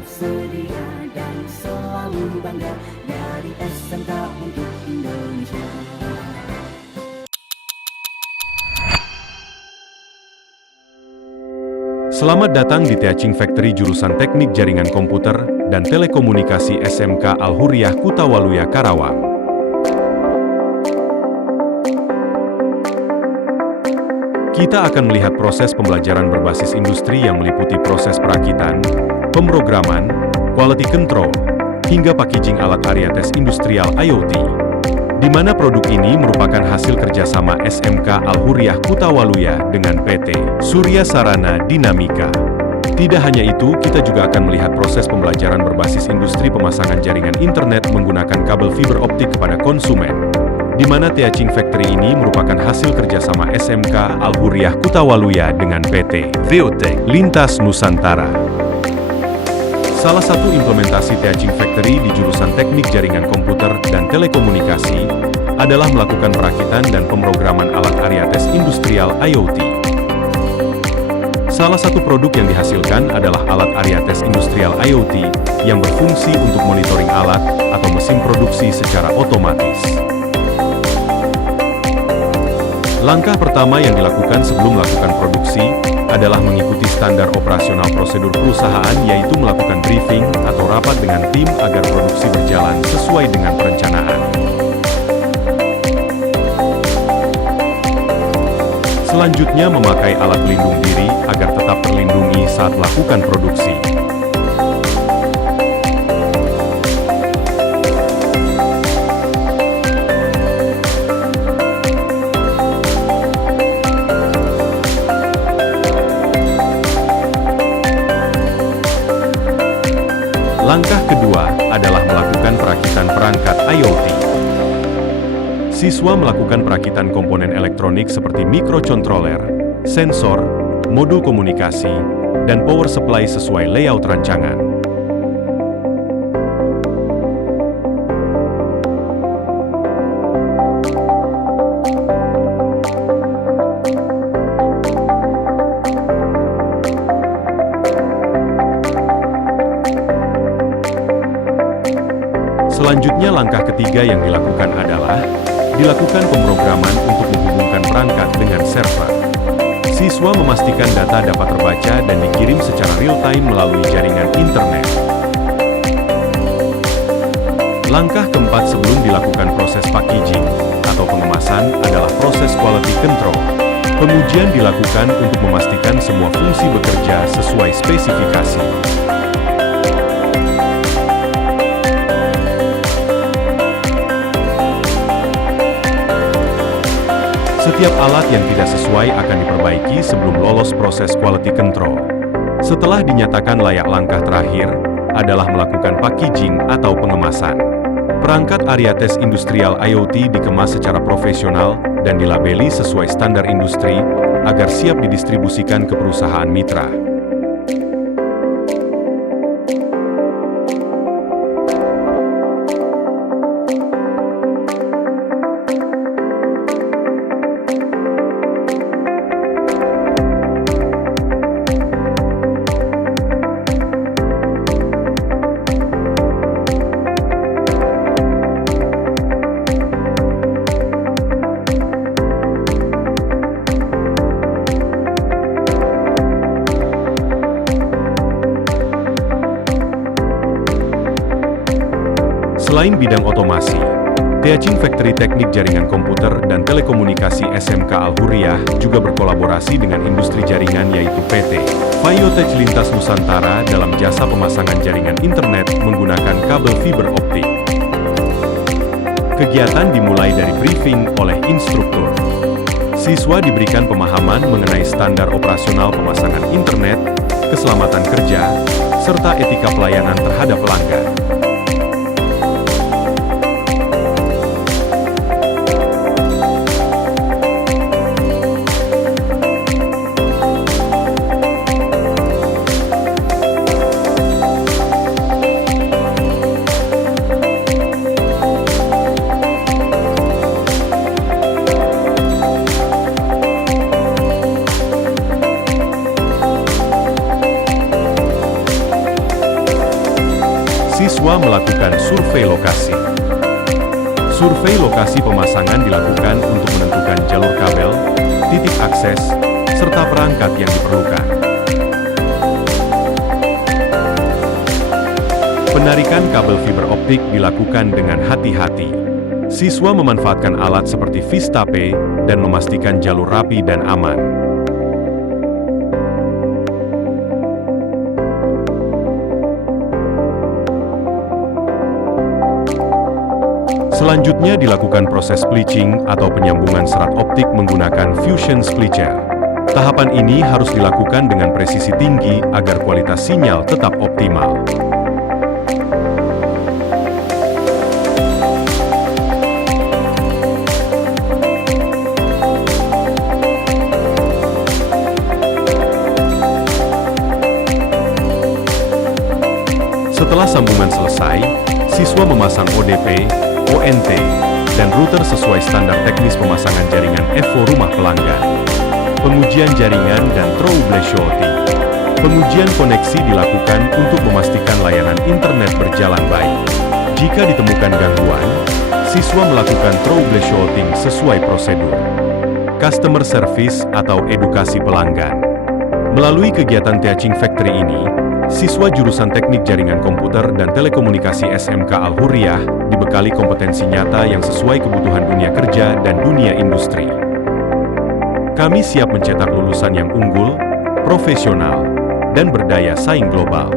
tetap sedia dan selalu bangga dari SMK untuk Indonesia. Selamat datang di Teaching Factory jurusan Teknik Jaringan Komputer dan Telekomunikasi SMK Al-Huriyah Kutawaluya, Karawang. Kita akan melihat proses pembelajaran berbasis industri yang meliputi proses perakitan, pemrograman, quality control, hingga packaging alat area tes industrial IoT, di mana produk ini merupakan hasil kerjasama SMK Al-Huriyah Kutawaluya dengan PT Surya Sarana Dinamika. Tidak hanya itu, kita juga akan melihat proses pembelajaran berbasis industri pemasangan jaringan internet menggunakan kabel fiber optik kepada konsumen, di mana Teaching Factory ini merupakan hasil kerjasama SMK Al-Huriyah Kutawaluya dengan PT Viotech Lintas Nusantara. Salah satu implementasi Teaching Factory di jurusan Teknik Jaringan Komputer dan Telekomunikasi adalah melakukan perakitan dan pemrograman alat area tes industrial IoT. Salah satu produk yang dihasilkan adalah alat area tes industrial IoT yang berfungsi untuk monitoring alat atau mesin produksi secara otomatis. Langkah pertama yang dilakukan sebelum melakukan produksi adalah mengikuti standar operasional prosedur perusahaan, yaitu melakukan briefing atau rapat dengan tim agar produksi berjalan sesuai dengan perencanaan. Selanjutnya, memakai alat pelindung diri agar tetap terlindungi saat melakukan produksi. Langkah kedua adalah melakukan perakitan perangkat IoT. Siswa melakukan perakitan komponen elektronik seperti microcontroller, sensor, modul komunikasi, dan power supply sesuai layout rancangan. Selanjutnya, langkah ketiga yang dilakukan adalah dilakukan pemrograman untuk menghubungkan perangkat dengan server. Siswa memastikan data dapat terbaca dan dikirim secara real-time melalui jaringan internet. Langkah keempat sebelum dilakukan proses packaging atau pengemasan adalah proses quality control. Pengujian dilakukan untuk memastikan semua fungsi bekerja sesuai spesifikasi. Setiap alat yang tidak sesuai akan diperbaiki sebelum lolos proses quality control. Setelah dinyatakan layak, langkah terakhir adalah melakukan packaging atau pengemasan. Perangkat area tes industrial IoT dikemas secara profesional dan dilabeli sesuai standar industri agar siap didistribusikan ke perusahaan mitra. Selain bidang otomasi, Teaching Factory Teknik Jaringan Komputer dan Telekomunikasi SMK Al-Huriyah juga berkolaborasi dengan industri jaringan, yaitu PT Viotech Lintas Nusantara dalam jasa pemasangan jaringan internet menggunakan kabel fiber optik. Kegiatan dimulai dari briefing oleh instruktur. Siswa diberikan pemahaman mengenai standar operasional pemasangan internet, keselamatan kerja, serta etika pelayanan terhadap pelanggan. Siswa melakukan survei lokasi. Survei lokasi pemasangan dilakukan untuk menentukan jalur kabel, titik akses, serta perangkat yang diperlukan. Penarikan kabel fiber optik dilakukan dengan hati-hati. Siswa memanfaatkan alat seperti Vistape dan memastikan jalur rapi dan aman. Selanjutnya dilakukan proses pleaching atau penyambungan serat optik menggunakan fusion splicer. Tahapan ini harus dilakukan dengan presisi tinggi agar kualitas sinyal tetap optimal. Setelah sambungan selesai, siswa memasang ODP, ONT, dan router sesuai standar teknis pemasangan jaringan EVO rumah pelanggan. Pengujian jaringan dan troubleshooting. Pengujian koneksi dilakukan untuk memastikan layanan internet berjalan baik. Jika ditemukan gangguan, siswa melakukan troubleshooting sesuai prosedur. Customer service atau edukasi pelanggan. Melalui kegiatan Teaching Factory ini, siswa jurusan Teknik Jaringan Komputer dan Telekomunikasi SMK Al-Hurriyah dibekali kompetensi nyata yang sesuai kebutuhan dunia kerja dan dunia industri. Kami siap mencetak lulusan yang unggul, profesional, dan berdaya saing global.